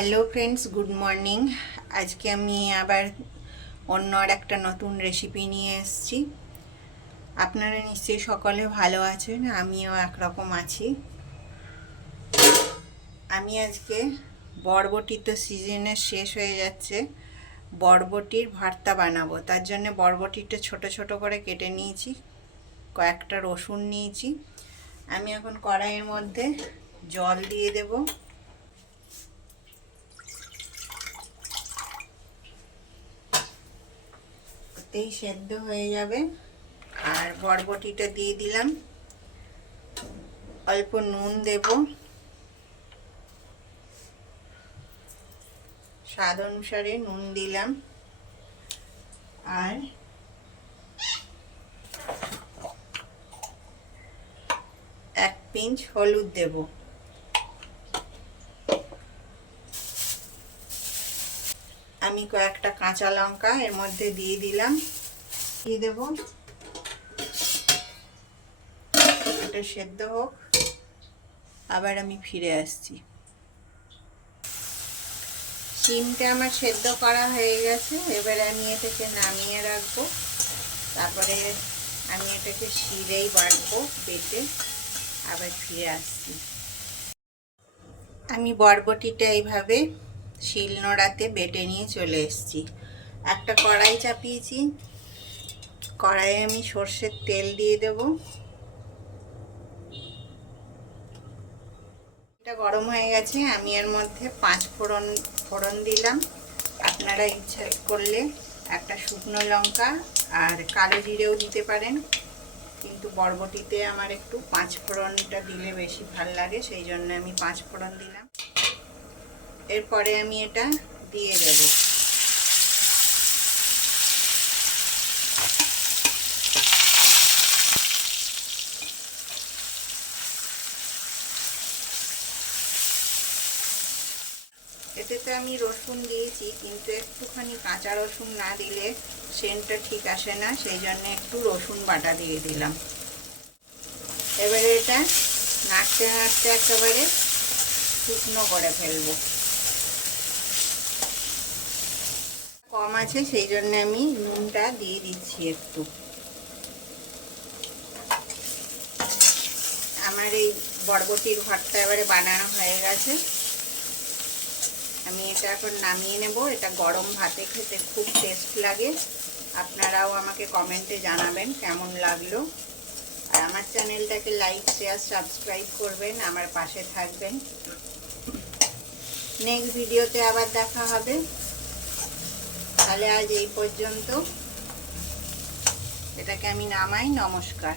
Hello friends, good morning. আজকে আমি আবার অন্য আর একটা নতুন রেসিপি নিয়ে এসেছি। আপনারা নিশ্চয়ই সকলে ভালো আছেন, আমিও একরকম আছি। আমি আজকে বরবটি তো সিজনের শেষ হয়ে যাচ্ছে, বরবটির ভর্তা বানাবো। তার জন্য বরবটিটা ছোট ছোট করে কেটে নিয়েছি, কয়েকটা রসুন নিয়েছি। আমি এখন কড়াইয়ের মধ্যে জল দিয়ে দেবো। তেই সেদ্ধ হয়ে যাবে। আর বরবটিটা দিয়ে দিলাম, অল্প নুন দেব, স্বাদ অনুসারে নুন দিলাম, আর এক পিঞ্চ হলুদ দেব। আমি কয়েকটা কাঁচা লঙ্কা এর মধ্যে দিয়ে দিলাম, দিয়ে দেব। এটা সেদ্ধ হোক, আবার আমি ফিরে আসছি। শিমটা আমার সেদ্ধ করা হয়ে গেছে, এবার আমি এটাকে নামিয়ে রাখবো। তারপরে আমি এটাকে শিলেই বাটবো, বেটে আবার ফিরে আসছি। আমি বরবটিটা এইভাবে শিল নোড়াতে বেটে নিয়ে চলে এসেছি। একটা কড়াই চাপিয়েছি, কড়াইয়ে আমি সর্ষের তেল দিয়ে দেব। এটা গরম হয়ে গেছে, আমি এর মধ্যে 5 ফোড়ন দিলাম। আপনারা ইচ্ছা করলে একটা শুকনো লঙ্কা আর কালো জিরেও দিতে পারেন, কিন্তু বরবটিতে আমার একটু 5 ফোড়নটা দিলে বেশি ভালো লাগে, সেই জন্য আমি 5 ফোড়ন দিলাম। এরপরে আমি এটা দিয়ে দেব। এতে আমি রসুন দিয়েছি, কিন্তু একটুখানি কাঁচা রসুন না দিলে সেন্টটা ঠিক আসে না, সেই জন্য একটু রসুন বাটা দিয়ে দিলাম। এবারে এটা নাড়তে নাড়তে একেবারে শুকনো করে ফেলবো। কম আছে, সেই জন্য আমি নুনটা দিয়ে দিচ্ছি একটু। আমার এই বরবটির ভর্তা এবারে বানানো হয়ে গেছে, আমি এটা এখন নামিয়ে নেব। এটা গরম ভাতে খেতে খুব টেস্ট লাগে। আপনারাও আমাকে কমেন্টে জানাবেন কেমন লাগলো। আর আমার চ্যানেলটাকে লাইক, শেয়ার, সাবস্ক্রাইব করবেন, আমার পাশে থাকবেন। নেক্সট ভিডিওতে আবার দেখা হবে। তাহলে আজ এই পর্যন্ত, এটাকে আমি নামাই। নমস্কার।